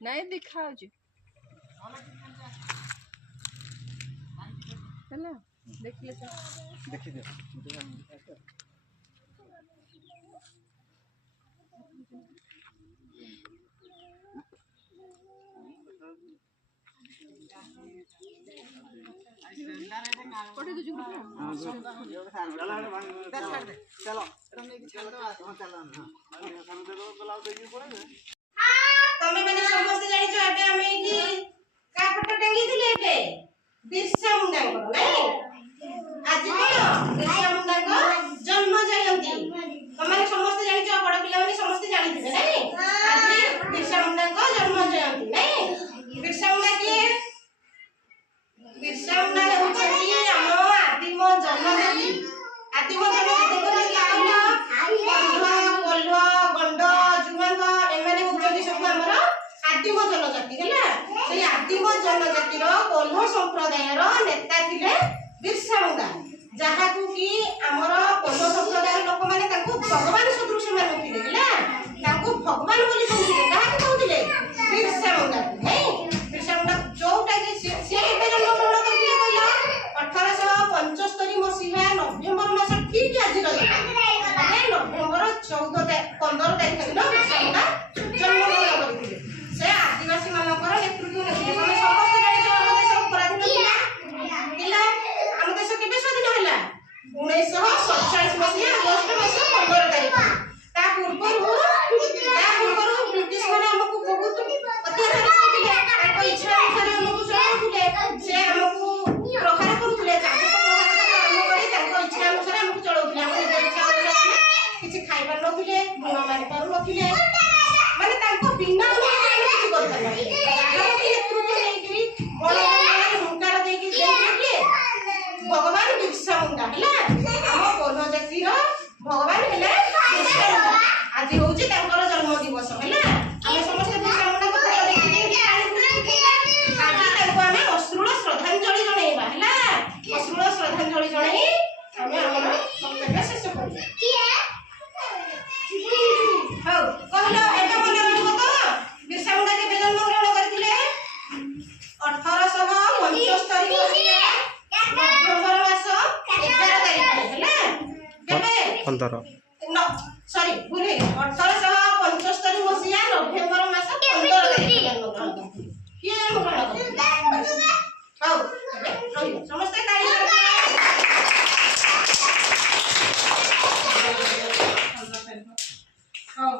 नहीं दिखा ହେଲା ଦେଖିଲେ देखिए पठे दो ग्रुप चलो तमे माने समस्त जानि छ एबे हम एठी का फोटो टांगी दिले एबे बिरसा मुंडा को नहीं आज कोन बिरसा मुंडा को जन्म जयंती तमे समस्त जानि छ बड़ पिला माने समस्त जानि दिबे नहीं आज बिरसा मुंडा को जन्म जयंती नहीं बिरसा मुंडा के बिरसा मुंडा होछथि हम आदिम जनजाति आदिम जनजाति को कोल्हा गंड जुवांग एमाने होछथि सब हमर आदिम जनजाति हैला से आदिम जनजाति रो कोल्हा संप्रदाय रो नेता थिले बिरसा मुंडा जहा को कि हमर कोल्हा संप्रदाय लोक माने ताको भगवान सदृश मानुथिले हैला ताको भगवान बोली कहउथिले काहा कहउथिले बिरसा मुंडा नहीं बिरसा मुंडा जोटा जे से एबे जन्म ग्रहण करथिले कहला 1875 मसिहा नवेम्बर मास ठीक आज रो नवेम्बर 15 तारिख दिन बिरसा मुंडा जन्म ग्रहण करथिले से आदिवासी मानकर नेतृत्व नेथिले तमे समस्त जानि छ हम देश पराधीन थिला हम देश केबे स्वाधीन होला 1947 मसिहा अगस्त मास 15 तारिख ता पूर्वरु ब्रिटिश माने हमकु बहुत अत्याचार करथिले ताको इच्छा अनुसार हमकु चलाउथिले से हमकु प्रहार करूथिले ताको इच्छा अनुसार हमकु चलाउथिले हम इच्छा अनुसार किछि खाइबार नथिले गुण मारि पारु नथिले माने ताको बिना କିଛି କରିପାରିବେ नेतृत्व ନେଇକିରି ବଡ଼ ହୁଙ୍କାର ଦେଇକି ଦେଇଥିଲେ ଭଗବାନ ବିରସା ମୁଣ୍ଡା ହେଲା ଆମ କୋଲ୍ହା ଜାତିର ଭଗବାନ ହେଲେ ବିରସା ମୁଣ୍ଡା ଆଜି ହଉଛି ତାଙ୍କର ଜନ୍ମ ଦିବସ ହେଲା ଆମେ ସମସ୍ତେ ବିରସା ମୁଣ୍ଡାକୁ ଫଟୋ ଦେଖିକି ଆଜି ତାଙ୍କୁ ଆମେ ଅଶ୍ରୁଳ ଶ୍ରଦ୍ଧାଞ୍ଜଳି ଜଣେଇବା ହେଲା ଅଶ୍ରୁଳ ଶ୍ରଦ୍ଧାଞ୍ଜଳି ଜଣେଇ ଆମେ ଆମର ବକ୍ତବ୍ୟ ଶେଷ କରିବା ହଉ କହିଲ ଏବେ ମନେ ରହିବ ତ बिरसा मुंडा के जन्म ग्रहण करथिले 1875 मसिहा नवेम्बर मास 11 तारिख हैला केबे 15 नो सॉरी भूल हे 1875 मसिहा नवेम्बर मास 15 तारिख जन्म ग्रहण करथिले किए जन्म ग्रहण करथिले हौ रहियो समस्त ताली हौ